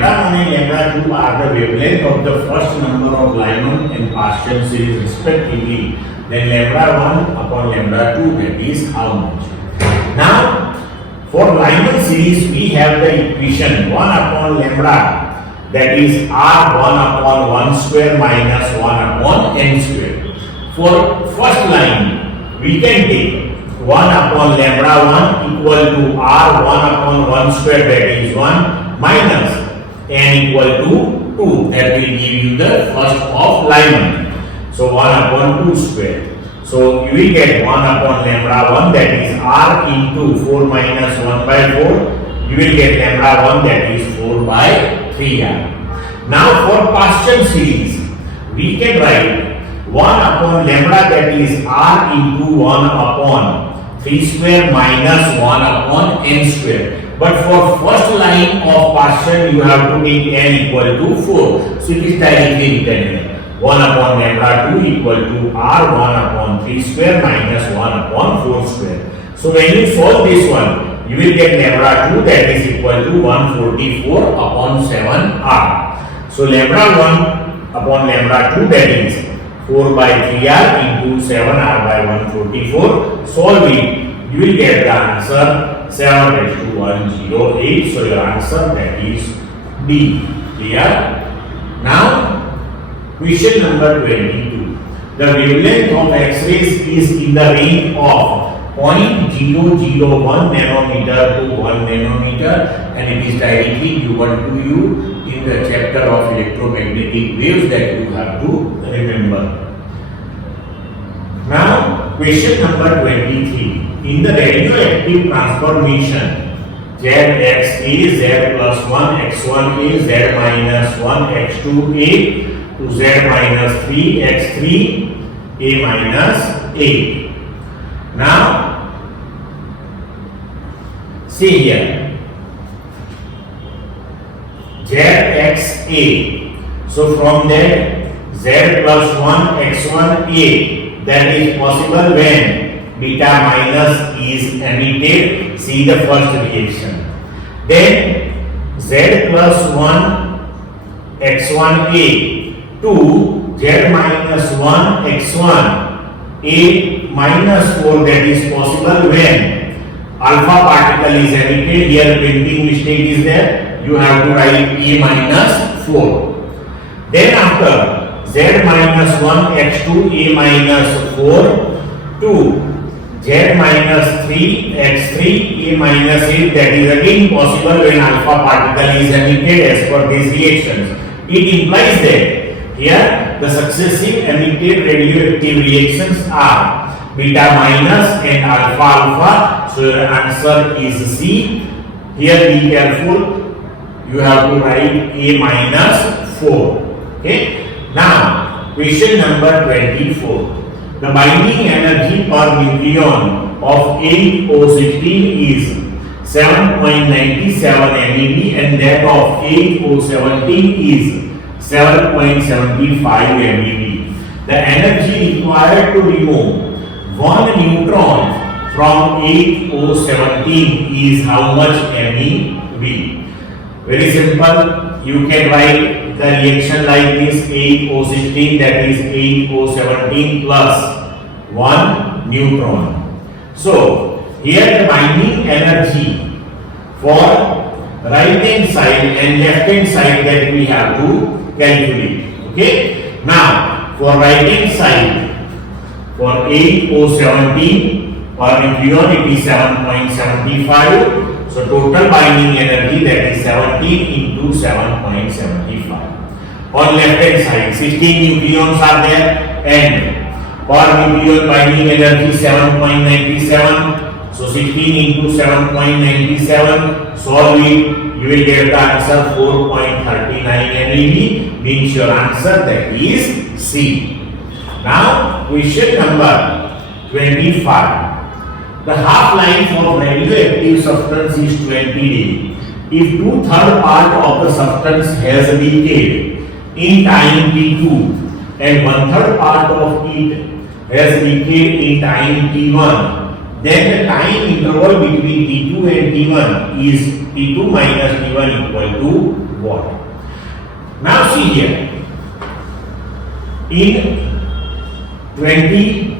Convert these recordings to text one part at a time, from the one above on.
lambda 1 and lambda 2 are the wavelength of the first number of Lyman and partial series respectively, then lambda 1 upon lambda 2, that is how much? Now, for Lyman series, we have the equation 1 upon lambda, that is r 1 upon 1 square minus 1 upon n square. For first line, we can take 1 upon lambda 1 equal to r 1 upon 1 square, that is 1, minus n equal to 2, that will give you the first of Lyman. So 1 upon 2 square. So you will get 1 upon lambda 1, that is r into 4 minus 1 by 4. You will get lambda 1, that is 4 by 3r. Now for partial series, we can write 1 upon lambda, that is r into 1 upon 3 square minus 1 upon n square. But for first line of partial, you have to take n equal to 4. So it is directly written 1 upon lambda 2 equal to r 1 upon 3 square minus 1 upon 4 square. So when you solve this one, you will get lambda 2, that is equal to 144 upon 7r. So lambda 1 upon lambda 2, that is 4 by 3r into 7r by 144. Solve it, you will get the answer 7 raised to 108. So your answer, that is D. Clear? Now question number 22. The wavelength of X-rays is in the range of 0.001 nanometer to 1 nanometer, and it is directly given to you in the chapter of electromagnetic waves that you have to remember. Now question number 23. In the radioactive transformation ZXA, Z plus 1, X1A, Z minus 1, X2A to Z minus 3, X3, A minus 8. Now, see here, ZXA. So from that, Z plus 1, X1A, that is possible when beta minus is emitted. See the first reaction. Then Z plus 1 X1A to Z minus 1 X1 A minus 4, that is possible when alpha particle is emitted. Here printing mistake is there. You have to write A minus 4. Then after Z minus 1 X2 A minus 4 to Z minus 3 X3 A minus 8, that is again possible when alpha particle is emitted as per these reactions. It implies that here the successive emitted radioactive reactions are beta minus and alpha alpha. So your answer is C. Here be careful, you have to write A minus 4. Okay. Now question number 24. The binding energy per nucleon of 8O16 is 7.97 MeV and that of 8O17 is 7.75 MeV. The energy required to remove one neutron from 8O17 is how much MeV? Very simple. You can write the reaction like this: 8O16, that is 8O17 plus 1 neutron. So here the binding energy for right hand side and left hand side that we have to calculate. Okay. Now for right hand side, for 8O17 per nucleon it is 7.75. So total binding energy, that is 17 into 7.75. On left hand side, 16 nucleons are there and per nucleon binding energy 7.97. So 16 into 7.97, solve it, you will get the answer 4.39 MeV, means your answer, that is C. Now question number 25. The half-life of radioactive substance is 20 days. If 2/3 part of the substance has decayed in time t2 and 1/3 part of it has decayed in time t1, then the time interval between T2 and T1 is T2 minus T1 equal to what? Now see here, in 20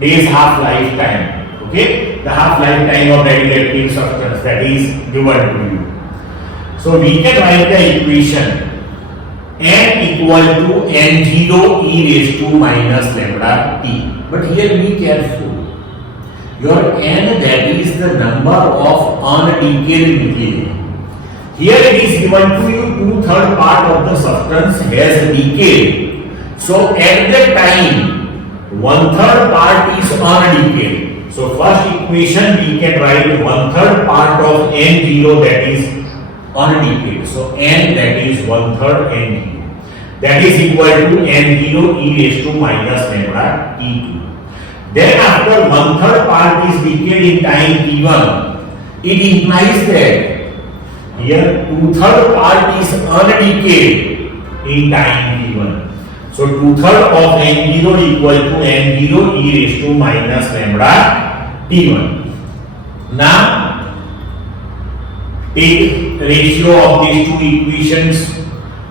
days half-life time, okay, the half-life time of radioactive substance that is given to you. So we can write the equation n equal to n0 e raised to minus lambda t. But here be careful. Your n, that is the number of undecayed nuclei. Here it is given to you 2/3 part of the substance has decayed. So at that time 1/3 part is undecayed. So first equation we can write 1/3 part of n0, that is undecayed. So n, that is 1/3 n0. That is equal to n0 e raised to minus lambda t2. Then after 1/3 part is decayed in time t1, it implies that here 2/3 part is undecayed in time t1. So 2/3 of n0 equal to n0 e raised to minus lambda t1. Now take ratio of these two equations.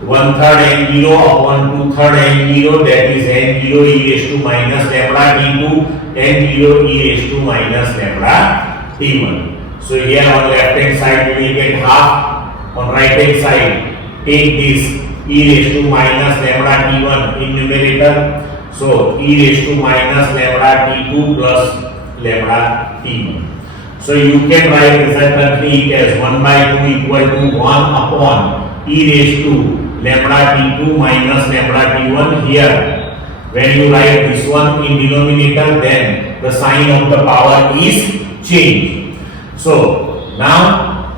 1/3 n0 upon 2/3 n0, that is n0 e raised to minus lambda t2, n0 e raised to minus lambda t1. So here on left hand side we will get half, on right hand side take this e raised to minus lambda t1 in numerator. So e raised to minus lambda t2 plus lambda t1. So you can write resultantly it as 1/2 equal to 1 upon e raised to lambda t2 minus lambda t1. Here when you write this one in denominator, then the sign of the power is changed. So now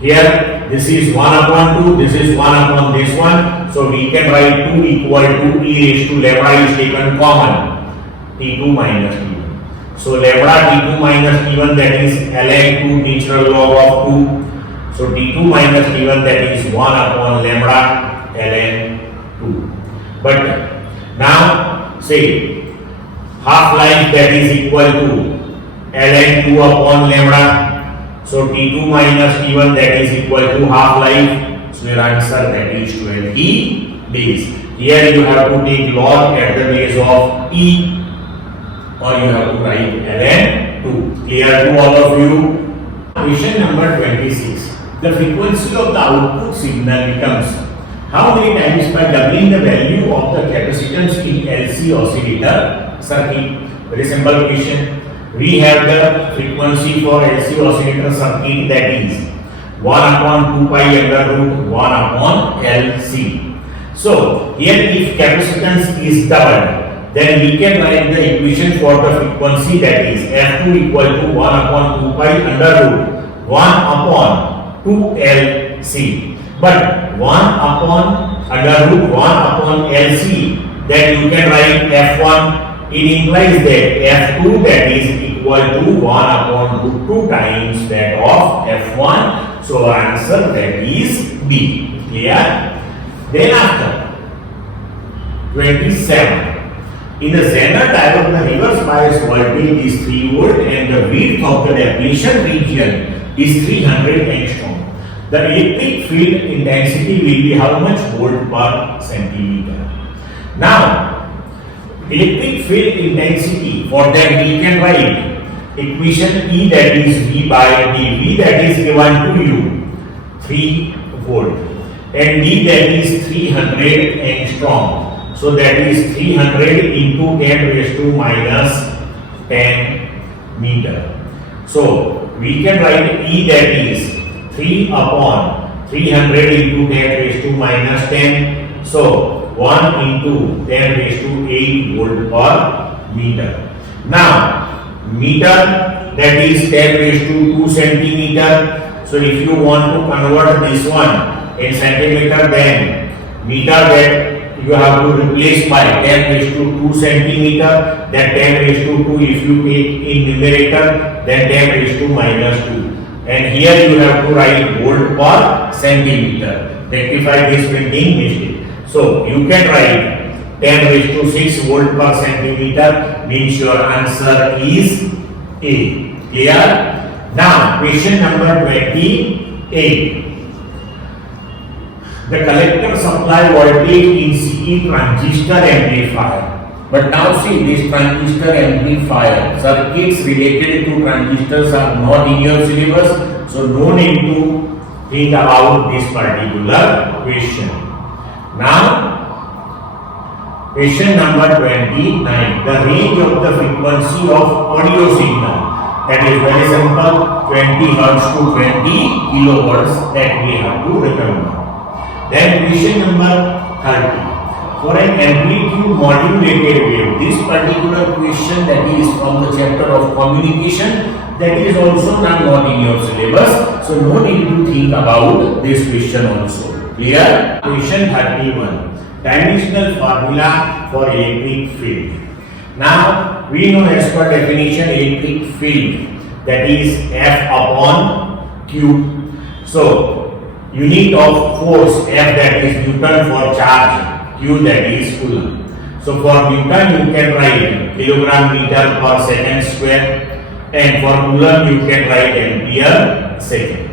here this is 1 upon 2, this is 1 upon this one. So we can write 2 equal to e raised to lambda is taken common, t2 minus t1. So lambda t2 minus t1, that is ln 2 natural log of 2. So t2 minus t1, that is 1 upon lambda ln 2. But now say half-life, that is equal to ln 2 upon lambda. So t2 minus t1, that is equal to half-life. So your answer, that is 20 days. Here you have to take log at the base of t, or you have to write ln 2. Clear to all of you? Question number 26. The frequency of the output signal becomes how many times by doubling the value of the capacitance in LC oscillator circuit? Very simple question. We have the frequency for LC oscillator circuit, that is 1 upon 2 pi under root 1 upon LC. So here if capacitance is doubled, then we can write the equation for the frequency, that is F2 equal to 1 upon 2 pi under root 1 upon 2LC. But 1 upon under root 1 upon LC, then you can write F1. It implies that F2, that is equal to 1 upon root 2 times that of F1. So answer, that is B. Clear? Then after 27. In the Zener diode, the reverse bias voltage is 3 volt and the width of the depletion region is 300 angstrom. The electric field intensity will be how much volt per centimeter. Now, electric field intensity, for that we can write equation E, that is V by D. V, that is given to you 3 volt and D, that is 300 angstrom. So that is 300 into 10 raised to minus 10 meter. So we can write E, that is 3 upon 300 into 10 raised to minus 10. So 1 into 10 raised to 8 volt per meter. Now meter, that is 10 raised to 2 centimeter. So if you want to convert this one in centimeter, then meter, that you have to replace by 10 raised to 2 centimeter. That 10 raised to 2 if you take in numerator, then 10 raised to minus 2. And here you have to write volt per centimeter. Rectify this printing mistake. So you can write 10 raised to 6 volt per centimeter, means your answer is A. Clear? Now, question number 28. The collector supply voltage in CE transistor amplifier. But now see, this transistor amplifier circuits related to transistors are not in your syllabus, so no need to think about this particular question. Now, question number 29. The range of the frequency of audio signal, that is very simple, 20 Hz to 20 kilohertz, that we have to remember. Then question number 30. For an amplitude modulated wave, this particular question that is from the chapter of communication, that is also not in your syllabus, so no need to think about this question also. Clear? Question 31. Dimensional formula for electric field. Now we know as per definition electric field, that is F upon Q. So unit of force F, that is Newton, for charge Q, that is Coulomb. So for Newton you can write kilogram meter per second square, and for Coulomb you can write ampere second.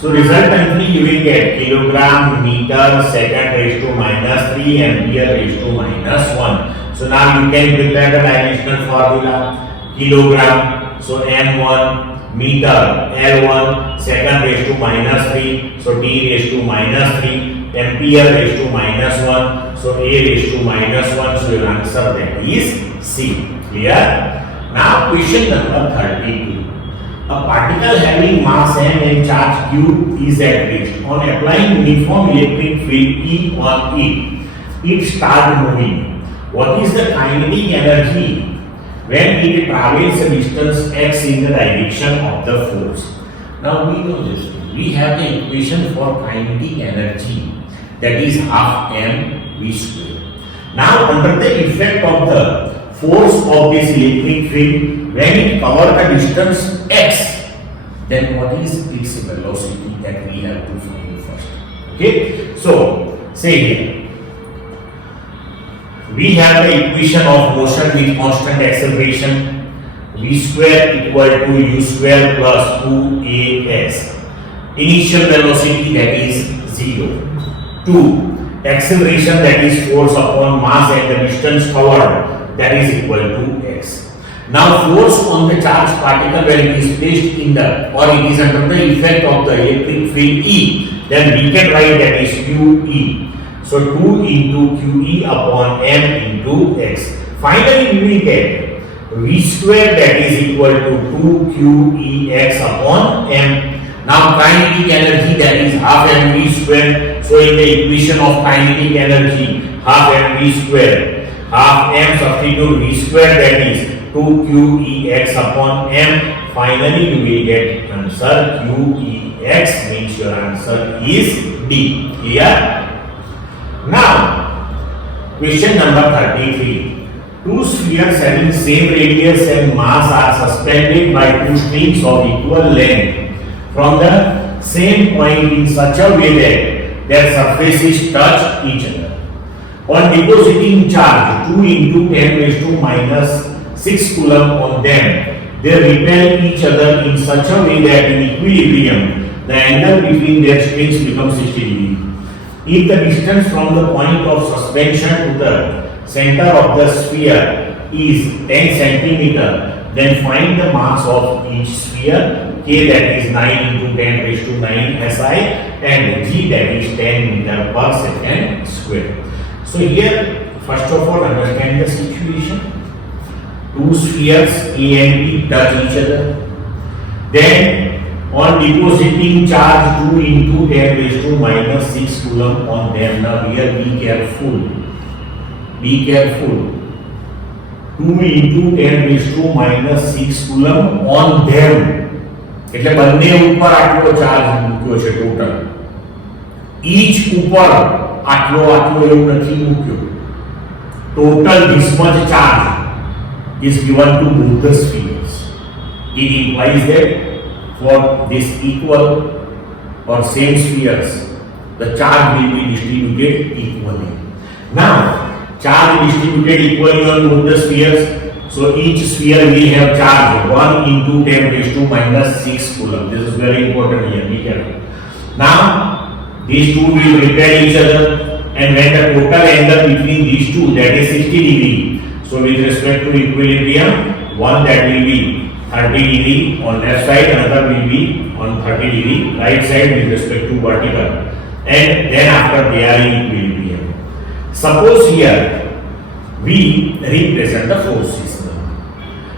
So resultantly you will get kilogram meter second raised to minus 3 ampere raised to minus 1. So now you can prepare the dimensional formula. Kilogram, so M1, meter L1, second raised to minus 3, so T raised to minus 3, ampere raised to minus 1, so A raised to minus 1, so your answer that is C. Clear? Now question number 32. A particle having mass m and charge q is at rest. On applying uniform electric field E on it, it starts moving. What is the kinetic energy when it travels a distance x in the direction of the force? Now we know this. We have the equation for kinetic energy, that is half m v square. Now under the effect of the force of this electric field, when it covers a distance x, then what is its velocity, that we have to find first. Okay, so say here we have the equation of motion with constant acceleration, v square equal to u square plus 2as. Initial velocity, that is 0. 2. Acceleration, that is force upon mass, and the distance covered, that is equal to x. Now force on the charged particle when it is placed in the, or it is under the effect of the electric field E, then we can write that is QE. So 2 into QE upon m into x. Finally we will get v square, that is equal to 2QEx upon m. Now kinetic energy, that is half mv square. So in the equation of kinetic energy, half mv square, half m substitute v square, that is 2QEx upon m. Finally you will get answer QEx, means your answer is D. Clear? Now question number 33. Two spheres having same radius and mass are suspended by two strings of equal length from the same point in such a way that their surfaces touch each other. On depositing charge 2 into 10 raised to minus 6 coulomb on them, they repel each other in such a way that in equilibrium the angle between their strings becomes 60 degrees. If the distance from the point of suspension to the center of the sphere is 10 cm, then find the mass of each sphere, K, that is 9 into 10 raised to 9 SI, and G, that is 10 meter per second square. So here first of all understand the situation. Two spheres A and B touch each other. Then on depositing charge 2 into 10 raised to minus 6 coulomb on them. Now here be careful. Be careful. 2 into 10 raised to minus 6 coulomb on them. એટલે બંને ઉપર આટલો charge મૂક્યો છે total. each ઉપર આટલો એવું નથી મૂક્યો. Total this much charge is given to both the spheres. It implies that for this equal or same spheres, the charge will be distributed equally. Now, charge distributed equally on both the spheres, So each sphere will have charge 1 into 10 raised to minus 6 coulomb. This is very important here. Be careful. Now these two will repel each other, and when the total angle between these two, that is 60 degree. So with respect to equilibrium, one that will be 30 degree on left side, another will be on 30 degree right side with respect to vertical, and then after they are in equilibrium. Suppose here we represent the force system.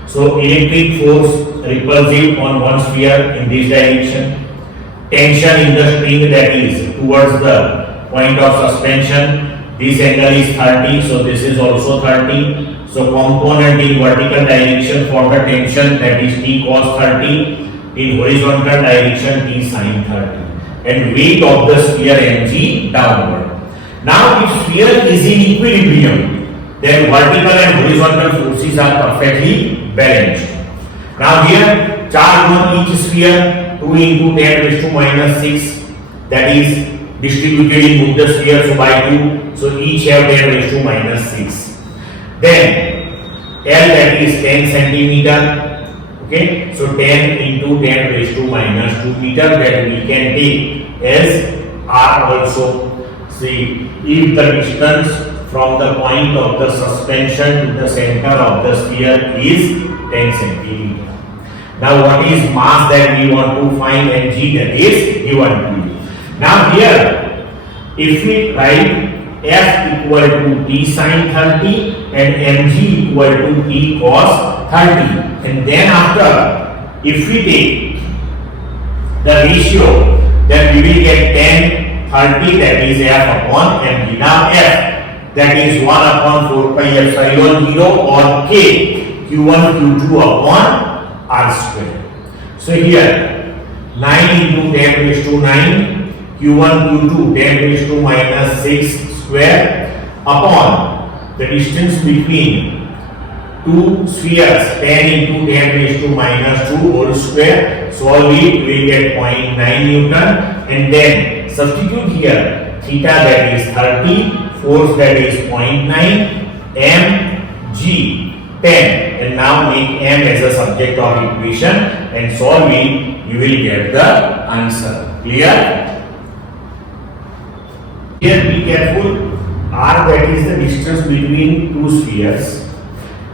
So electric force repulsive on one sphere in this direction, tension in the string that is towards the point of suspension, this angle is 30, so this is also 30. So component in vertical direction for the tension, that is T cos 30, in horizontal direction T sin 30, and weight of the sphere mg downward. Now if sphere is in equilibrium, then vertical and horizontal forces are perfectly balanced. Now here charge on each sphere 2 into 10 raised to minus 6, that is distributed in both the spheres, so by 2, so each have 10 raised to minus 6. Then L, that is 10 centimeter, okay, so 10 into 10 raised to minus 2 meter, that we can take as R also. See, if the distance from the point of the suspension to the center of the sphere is 10 centimeter. Now what is mass that we want to find, mg, that is given to you. Now here, if we write F equal to T sin 30 and mg equal to T cos 30, and then after if we take the ratio, then we will get 10 30, that is F upon mg. Now F, that is 1 upon 4 pi epsilon 0, or K, Q1 Q2 upon R square. So here 9 into 10 raised to 9, Q1 Q2 10 raised to minus 6 square upon the distance between two spheres, 10 into 10 raised to minus 2 whole square. Solve it, we will get 0.9 Newton, and then substitute here theta, that is 30, force, that is 0.9, mg 10, and now make m as a subject of equation and solve it, you will get the answer. Clear? Here be careful, r, that is the distance between two spheres,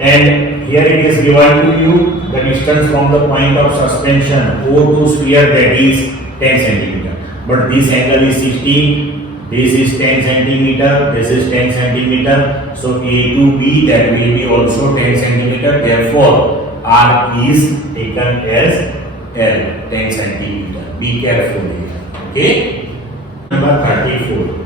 and here it is given to you the distance from the point of suspension O to sphere, that is 10 centimeter. But this angle is 60, this is 10 centimeter, this is 10 centimeter, so A to B, that will be also 10 centimeter, therefore R is taken as L, 10 centimeter. Be careful here. Okay? Number 34.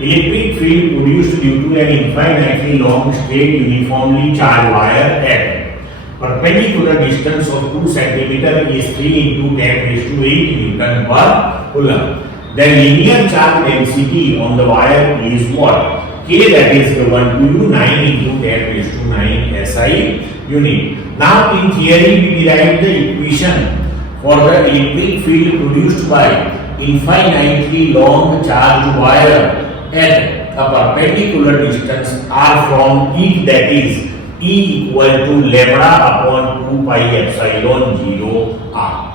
Electric field produced due to an infinitely long straight uniformly charged wire at perpendicular distance of 2 cm is 3 into 10 raised to 8 Newton per coulomb. The linear charge density on the wire is what? K, that is given to you 9 into 10 raised to 9 SI unit. Now in theory we derive the equation for the electric field produced by infinitely long charged wire at a perpendicular distance r from it, that is E equal to lambda upon 2 pi epsilon 0 r,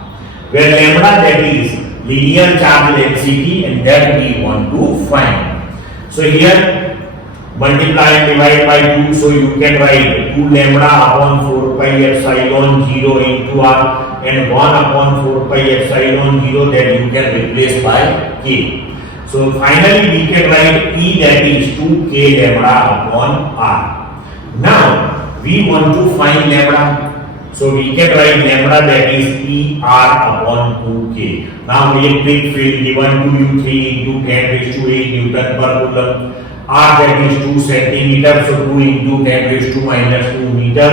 where lambda, that is linear charge density, and that we want to find. So here multiply and divide by 2, so you can write 2 lambda upon 4 pi epsilon 0 into r, and 1 upon 4 pi epsilon 0, that you can replace by k. So finally we can write E, that is 2k lambda upon r. Now we want to find lambda, so we can write lambda, that is E r upon 2k. Now electric field given to you 3 into 10 raised to 8 Newton per coulomb, r, that is 2 centimeter, so 2 into 10 raised to minus 2 meter,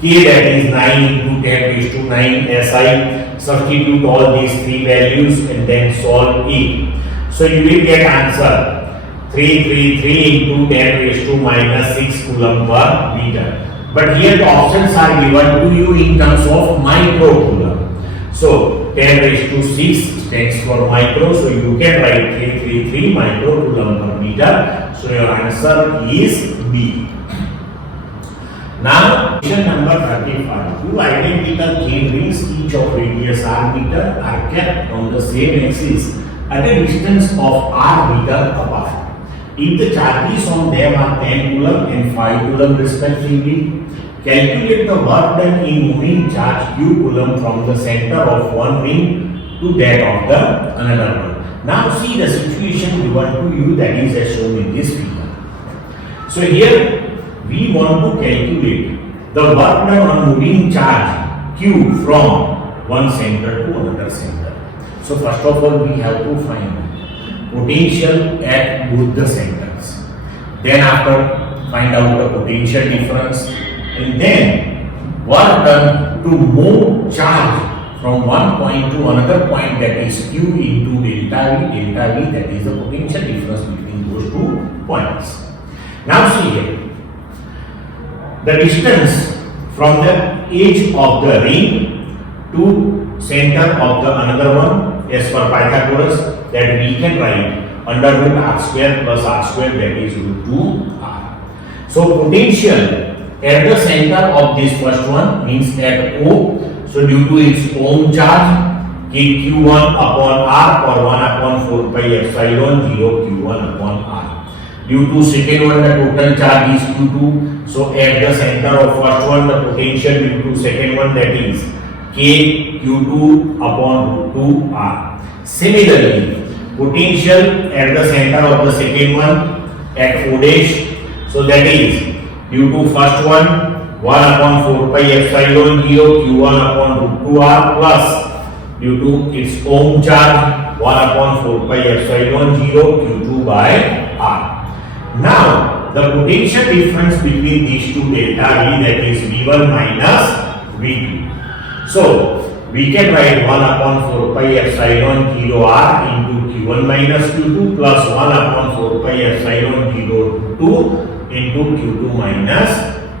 k, that is 9 into 10 raised to 9 SI. Substitute all these three values and then solve it. So you will get answer 333 into 10 raised to minus 6 coulomb per meter. But here the options are given to you in terms of micro coulomb. So 10 raised to 6 stands for micro, so you can write 333 micro coulomb per meter. So your answer is B. Now, question number 35. Two identical chain rings, each of radius r meter, are kept on the same axis at a distance of r meter apart. If the charges on them are 10 coulomb and 5 coulomb respectively, calculate the work done in moving charge q coulomb from the center of one ring to that of the another one. Now see the situation given to you, that is as shown in this figure. So here we want to calculate the work done on moving charge q from one center to another center. So first of all we have to find potential at both the centers. Then after find out the potential difference, and then work done to move charge from one point to another point, that is q into delta v, that is the potential difference between those 2 points. Now see here, the distance from the edge of the ring to center of the another one, as per Pythagoras, that we can write under root r square plus r square, that is root 2r. So potential at the center of this first one means at O. So due to its own charge, Q1 upon R, or 1 upon 4 pi epsilon 0 Q1 upon R. Due to second one, the total charge is Q2. So at the center of first one, the potential due to second one, that is K Q2 upon root 2R. Similarly, potential at the center of the second one at O dash. So that is due to first one, 1 upon 4 pi epsilon 0 Q1 upon root 2R, plus due to its own charge 1 upon 4 pi epsilon 0 Q2 by R. Now the potential difference between these two delta V, that is V1 minus V2. So we can write 1 upon 4 pi epsilon 0 R into Q1 minus Q2 plus 1 upon 4 pi epsilon 0 2 into Q2 minus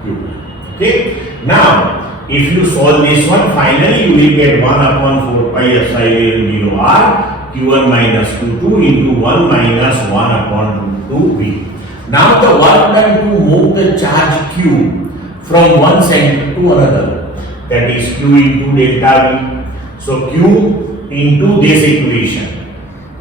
Q2. Okay. Now, if you solve this one, finally you will get 1 upon 4 pi epsilon 0 R Q1 minus Q2 into 1 minus 1 upon 2 V. Now the work done to move the charge Q from one center to another, that is Q into delta V. So Q into this equation,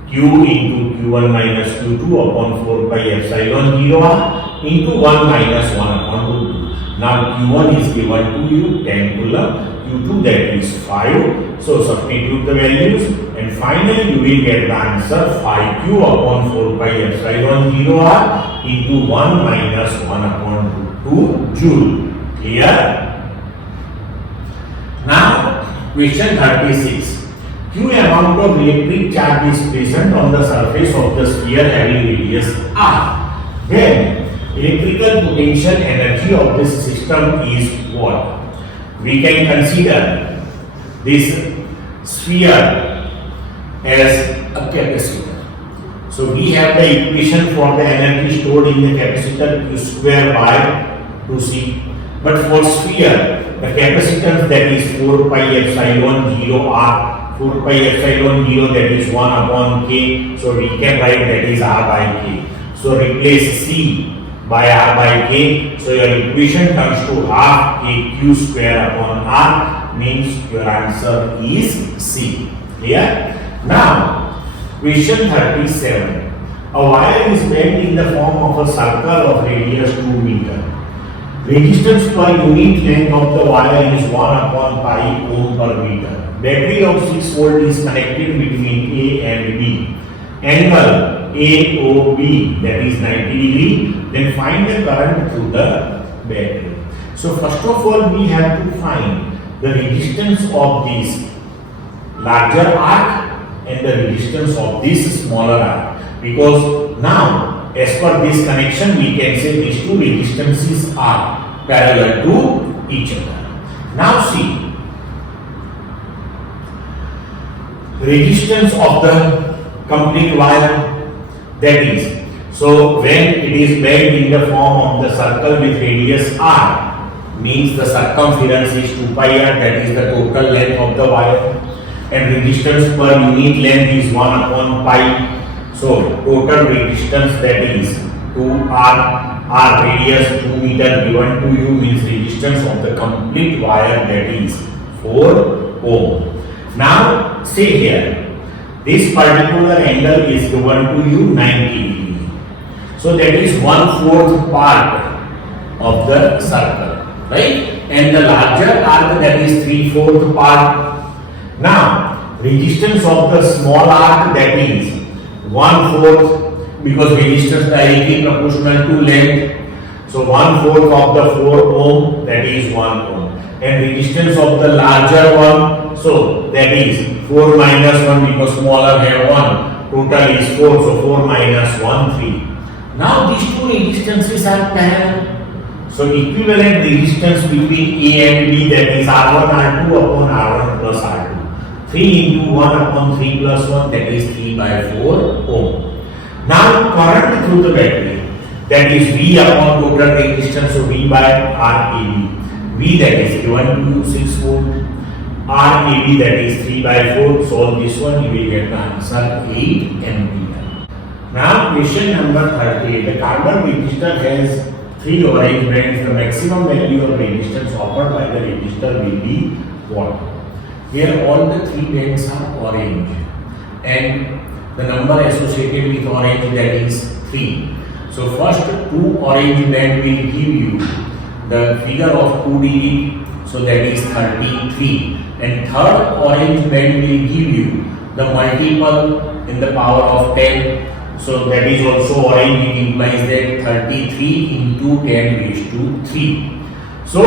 Q into Q1 minus Q2 upon 4 pi epsilon 0 R into 1 minus 1 upon 2. Now Q1 is given to you 10 coulomb, Q2 that is 5. So substitute the values and finally you will get the answer 5Q upon 4 pi epsilon 0 R into 1 minus 1 upon 2 joule. Clear? Now question 36. Q amount of electric charge is present on the surface of the sphere having radius R. Then electrical potential energy of this system is what? We can consider this sphere as a capacitor. So we have the equation for the energy stored in the capacitor, Q square by 2C. But for sphere, the capacitance, that is 4 pi epsilon 0 R, 4 pi epsilon 0, that is 1 upon K. So we can write that is R by K. So replace C by R by K. So your equation comes to half KQ square upon R, means your answer is C. Clear? Now, question 37. A wire is bent in the form of a circle of radius 2 meter. Resistance per unit length of the wire is 1 upon pi ohm per meter. Battery of 6 volt is connected between A and B. Angle AOB, that is 90 degree. Then find the current through the battery. So first of all we have to find the resistance of this larger arc and the resistance of this smaller arc, because now as per this connection we can say these two resistances are parallel to each other. Now see, resistance of the complete wire, that is, so when it is bent in the form of the circle with radius r, means the circumference is 2 pi r, that is the total length of the wire, and resistance per unit length is 1 upon pi. So total resistance, that is 2r, r radius 2 meter given to you, means resistance resistance of the complete wire, that is 4 ohm. Now see here, this particular angle is given to you 90 degree. So that is 1/4 part of the circle, right? And the larger arc, that is 3/4 part. Now resistance of the small arc, that is 1/4, because resistance directly proportional to length. So 1/4 of the 4 ohm, that is 1 ohm. And resistance of the larger one, so that is 4 minus 1, because smaller have 1. Total is 4, so 4 minus 1, 3. Now these two resistances are parallel. So equivalent resistance between A and B, that is R1 R2 upon R1 plus R2. 3 into 1 upon 3 plus 1, that is 3/4 ohm. Now current through the battery, that is V upon total resistance, so V by RAB. V, that is given to you 6 volt. RAB, that is 3/4. Solve this one, you will get the answer 8 ampere. Now question number 38. The carbon resistor has 3 orange bands. The maximum value of resistance offered by the resistor will be what? Here all the 3 bands are orange, and the number associated with orange, that is 3. So first 2 orange band will give you the figure of 2 digit, so that is 33, and third orange band will give you the multiple in the power of 10, so that is also orange. It implies that 33 into 10 raised to 3. So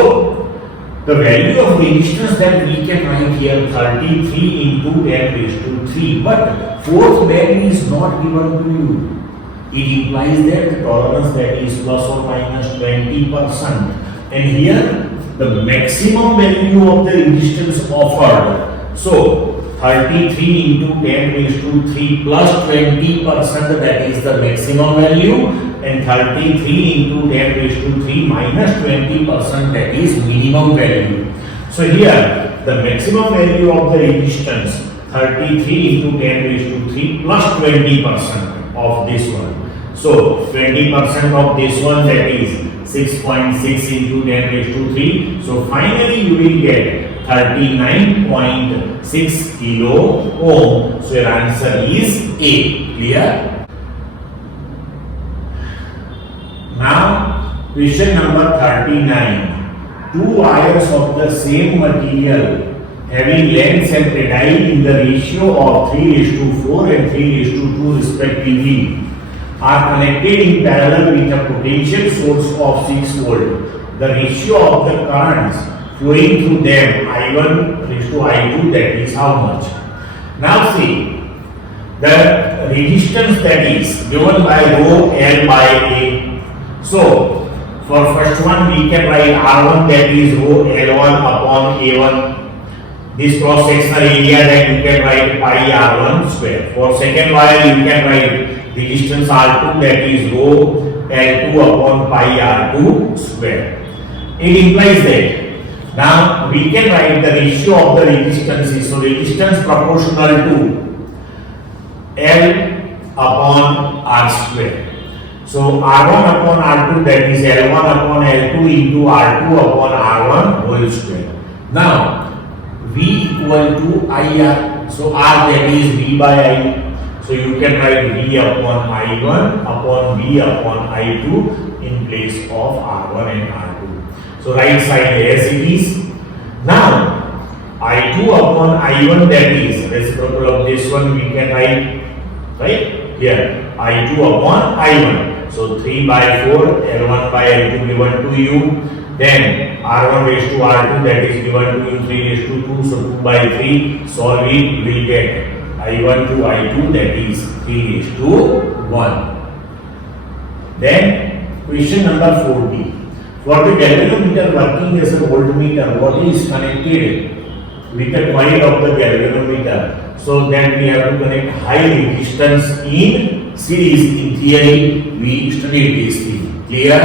the value of resistance that we can write here, 33 into 10 raised to 3, but fourth band is not given to you. It implies that the tolerance, that is plus or minus 20%. And here the maximum value of the resistance offered. So 33 into 10 raised to 3 plus 20%, that is the maximum value, and 33 into 10 raised to 3 minus 20%, that is minimum value. So here the maximum value of the resistance, 33 into 10 raised to 3 plus 20% of this one. So 20% of this one, that is 6.6 into 10 raised to 3. So finally you will get 39.6 kilo ohm. So your answer is A. Clear? Now question number 39. 2 wires of the same material having lengths and radii in the ratio of 3:4 and 3:2 respectively are connected in parallel with a potential source of 6 volt. The ratio of the currents flowing through them, I1 raised to I2, that is how much? Now see, the resistance that is given by rho L by A. So for first one we can write R1, that is rho L1 upon A1. This cross sectional area, that you can write pi R1 square. For second wire you can write resistance R2, that is rho L2 upon pi R2 square. It implies that now we can write the ratio of the resistances. So resistance proportional to L upon R square. So R1 upon R2, that is L1 upon L2 into R2 upon R1 whole square. Now V equal to IR. So R, that is V by I. So you can write V upon I1 upon V upon I2 in place of R1 and R2. So right side as it is. Now I2 upon I1, that is reciprocal of this one, we can write right here I2 upon I1. So 3/4 L1 by L2 given to you. Then R1 raised to R2, that is given to you 3:2. So 2/3. Solve it, you will get I1 to I2, that is 3:1. Then question number 40. For the galvanometer working as a voltmeter, what is connected with the coil of the galvanometer? So then we have to connect high resistance in series. In theory, we studied this thing. Clear?